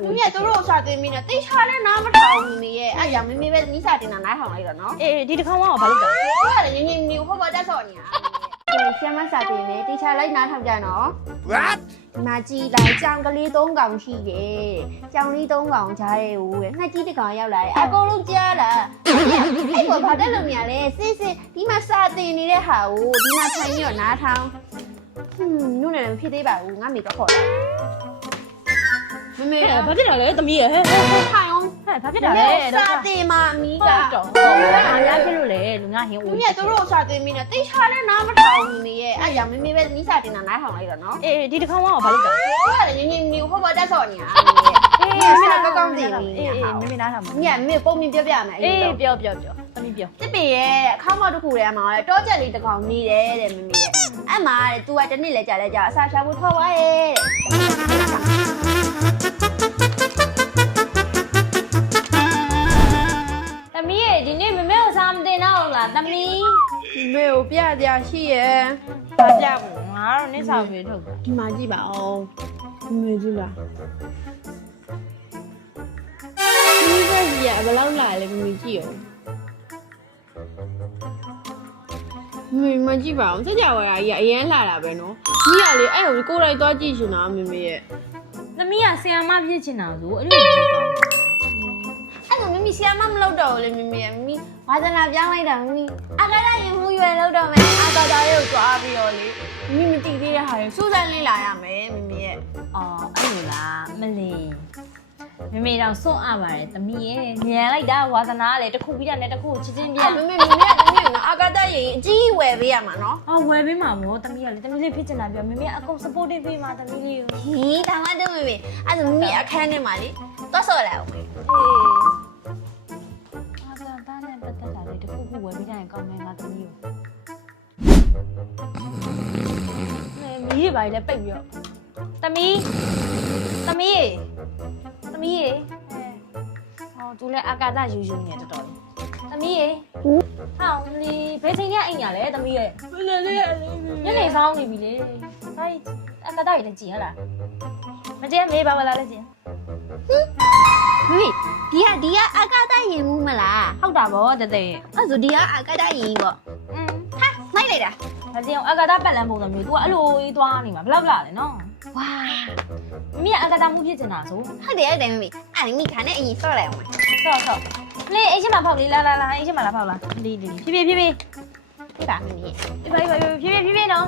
你也都是啥对面的，对差的那么长的耶？哎呀，妹妹，你啥的那哪行来着呢？ဒီတစ်ခါမှဘာလုပ်တာ我的你会不会再少呢？先把啥对面，对差来哪行家呢？What？马吉来讲个李东港去的，讲李东港家的屋，那记得讲要来，阿公都家了。哎，我跑到路面嘞，是，你妈啥对你的好，你妈朋友哪趟？นู่นน่ะพี่ได้แบบงั้นมีก็ขอได้ไม่ ဘာဖြစ်တာလဲသမီးရဲ့ဟဲ့ ถ่ายအောင် ဘာဖြစ်တာလဲ ซาติมามีกะ အားရဖြစ်လို့လေလူငါဟင်းဦး เนี่ยတို့ซาติมีเนี่ยติชาแล้วน้ามาထောင်နေရဲ့အဲ့ရမမေပဲနီးစာတင်တာနားထောင်လိုက်တော့เนาะ ဒီတစ်ခါမှဘာလုပ်တာ ဟုတ်တယ်ညဟိုဘတက်စော်နေတာမင်းကောင်းတင်နေဟာ မမေနားထားမှာ ညမင်းပုံမြင်ပြပြမယ် ပြောသမီးပြော တစ်ပင်ရဲ့အခါမတစ်ခုတည်းမှာတောချက်လေးတစ်ကောင်နေတယ်တဲ့မမေရဲ့အဲ့မှာတဲ့ तू ကတနေ့လဲကြာလဲကြာအစာရှာဖို့ထော်ပါရဲ့သမီးရဲ့ဒီနေ့မမေကိုစားမတင်တော့လားသမီး မေကိုပြကြရှိရဲ့ ဘာပြဘူးငါတော့နင့်စာပြေထုတ်တာ ဒီမှာကြည့်ပါအောင်မေကြည့်လားဒီဘက်ကြီးကဘယ်လောက်လာလဲမေကြည့်အောင်မေမကြည့်ပါအောင်စကြဝဠာကြီးကအရင်လာတာပဲနော်မိကလေအဲ့ကိုကိုယ်တိုင်သွားကြည့်ရှင်တာမေမေရဲ့ သမီးကဆရာမဖြစ်ချင်တာဆိုအဲ့လိုမျိုးတော့ အဲ့တော့မမီဆီယာမမလုပ်တော့ဘူးလေမမီရဲ့မမီဝါသနာပြောင်းလိုက်တာမမီအကားတိုင်းရင်မှုရွယ်လုပ်တော့မယ်အကားတိုင်းကိုကြွားပြီးတော့လေမမီမတိသေးတဲ့ဟာတွေစူးစမ်းလေးလာရမယ်မမီရဲ့ အော်အဲ့လိုလားမလီမမေတော့စွန့်အပ်ပါတယ်သမီးရဲ့ညံလိုက်တာဝါသနာကလေတစ်ခုပြီးတာနဲ့တစ်ခုချင်းချင်းပြန် မမီကတမီးနော်အကားတိုင်းရင်အကြီးဝယ်ပေးရမှာနော် အော်ဝယ်ပေးမှာမို့သမီးကလေသမီးလေးဖြစ်ချင်တာပြောမမေအကုန် supporting ပေးမှာသမီးလေးကို ဟီးတောင်းတော့မမီအဲ့ဒါမမီအခန်းထဲမှာလေသွားဆော်လိုက်အောင်မေ အားကတားနဲ့ပတ်သက်တာလေတစ်ခုခုဝယ်ပေးကြရင်ကောင်းမယ်ငါသမီးကိုမီးတွေပါလေပိတ်ပြီးတော့သမီးဟောသူလည်းအာကာသယူနေတော်တော်လေးသမီးရေဟောမလီဘယ်ချိန်ကအိမ်ရလဲသမီးရေညနေဆောင်နေပြီလေဟိုက်အာကာသရလည်းကြည်ဟလားမကြည့်မေးပါမလားလဲကြည့် မမီဒီကအကားတိုင်းရင်မှုမလား ဟုတ်တာဗောတတဲ့ အဲ့ဆိုဒီကအကားတိုင်းရင်ပေါ့ อืม ဟာမိုက်လိုက်တာ မကြည့်အောင်အာကာသပတ်လန်းပုံစံမျိုး तू အဲ့လိုကြီးသွားနေမှာဘလောက်လာလဲနော် ဝါ မမီးအာကာသမှုဖြစ်နေတာဆို ဟုတ်တယ်မမီအဲ့မီခါနဲ့အရင်ဆော့လိုက်အောင် ဆော့လေအိမ်ရှိမှာဖောက်လေးလာအိမ်ရှိမှာလာဖောက်လာဒီဖြည်းဖြည်း ပြပါမမီ ဖြည်းနော်